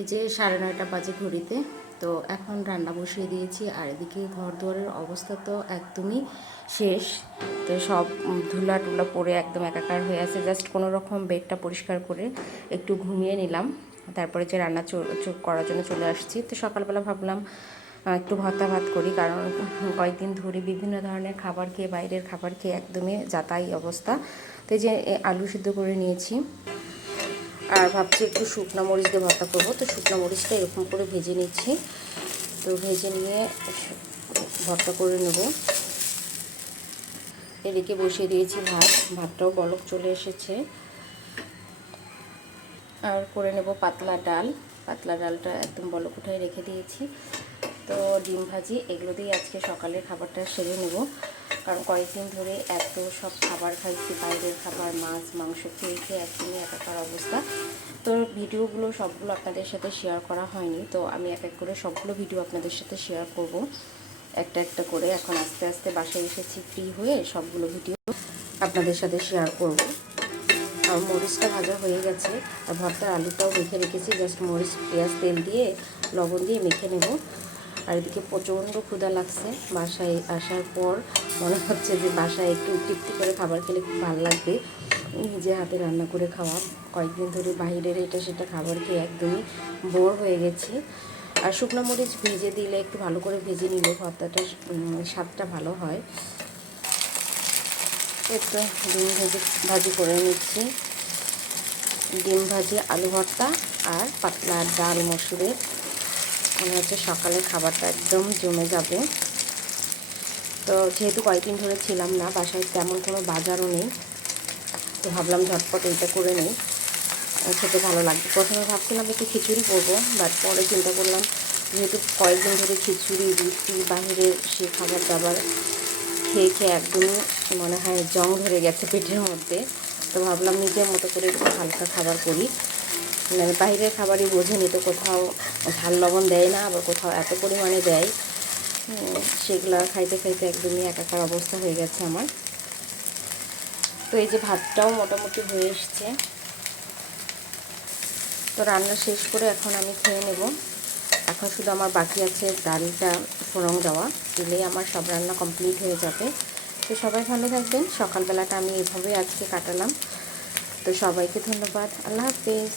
এই যে সাড়ে নয়টা বাজে ঘড়িতে, তো এখন রান্না বসিয়ে দিয়েছি। আর এদিকে ঘর দুয়ারের অবস্থা তো একদমই শেষ। তো সব ধুলা টুলা পড়ে একদম একাকার হয়ে আছে। জাস্ট কোনো রকম বেডটা পরিষ্কার করে একটু ঘুমিয়ে নিলাম। তারপরে যে রান্না করার জন্য চলে আসছি। তো সকালবেলা ভাবলাম একটু ভাতা ভাত করি। কারণ কয়েকদিন ধরে বিভিন্ন ধরনের খাবার খেয়ে, বাইরের খাবার খেয়ে একদমই যাতাই অবস্থা। তো যে আলু সিদ্ধ করে নিয়েছি। আর ভাবছি একটু শুকনো মরিচ দিয়ে ভর্তা করব। তো শুকনো মরিচটা এরকম করে ভেজে নিচ্ছি। তো ভেজে নিয়ে ভর্তা করে নেব। এদিকে বসিয়ে দিয়েছি ভাত। ভাতটাও বলক চলে এসেছে। আর করে নেব পাতলা ডাল। পাতলা ডালটা একদম বলক উঠায় রেখে দিয়েছি। তো ডিম ভাজি, এগুলো দিয়ে আজকে সকালের খাবারটা সেরে নেব। কারণ কয়েকদিন ধরে এত সব খাবার খাইছি, বাইরের খাবার, মাছ, মাংস খেয়ে খেয়ে একদমই একাকার অবস্থা। তো ভিডিওগুলো সবগুলো আপনাদের সাথে শেয়ার করা হয়নি, তো আমি এক এক করে সবগুলো ভিডিও আপনাদের সাথে শেয়ার করব। একটা একটা করে এখন আস্তে আস্তে বাসায় এসেছি ফ্রি হয়ে সবগুলো ভিডিও আপনাদের সাথে শেয়ার করব। আর মরিচটা ভাজা হয়ে গেছে, আর ভর্তার আলুটাও মেখে রেখেছি জাস্ট মরিচ, পেঁয়াজ, তেল দিয়ে লবণ দিয়ে মেখে নেব। আর এদিকে প্রচণ্ড ক্ষুধা লাগছে। বাসায় আসার পর মনে হচ্ছে যে বাসায় একটু তৃপ্তি করে খাবার খেলে খুব ভালো লাগবে। নিজে হাতে রান্না করে খাওয়া। কয়েকদিন ধরে বাইরের এটা সেটা খাবার খেয়ে একদমই বোর হয়ে গেছি। আর শুকনো মরিচ ভেজে দিলে একটু ভালো করে ভেজে নিলে ভর্তাটা স্বাদটা ভালো হয়। একটু ডিম ভাজি ভাজি করে নিচ্ছি। ডিম ভাজি, আলু ভর্তা আর পাতলা ডাল মসুরের মনে হচ্ছে সকালে খাবারটা একদম জমে যাবে। তো যেহেতু কয়েকদিন ধরে ছিলাম না, বাসায় তেমন কোনো বাজারও নেই। তো ভাবলাম ঝটপট এইটা করে নিই। খেতে ভালো লাগবে। প্রথমে ভাবছিলাম একটু খিচুড়ি করব বাট পরে চিন্তা করলাম যেহেতু কয়েকদিন ধরে খিচুড়ি, রুটি বাহিরের সে খাবার দাবার খেয়ে খেয়ে একদমই মনে হয় জং ধরে গেছে পেটের মধ্যে। তো ভাবলাম নিজের মতো করে একটু হালকা খাবার করি। বাইরের খাবারই বোঝেনি তো কোথাও ঝাল লবণ দেয় না, আবার কোথাও এত পরিমাণে দেয়। সেগুলো খাইতে খাইতে একদমই একাকার অবস্থা হয়ে গেছে আমার। তো এই যে ভাতটাও মোটামুটি হয়ে এসছে। তো রান্না শেষ করে এখন আমি খেয়ে নেব। এখন শুধু আমার বাকি আছে ডালটা ফোড়ন দেওয়া, দিলেই আমার সব রান্না কমপ্লিট হয়ে যাবে। তো সবাই ভালো থাকবেন। সকালবেলাটা আমি এভাবে আজকে কাটালাম। তো সবাইকে ধন্যবাদ। আল্লাহ হাফিজ।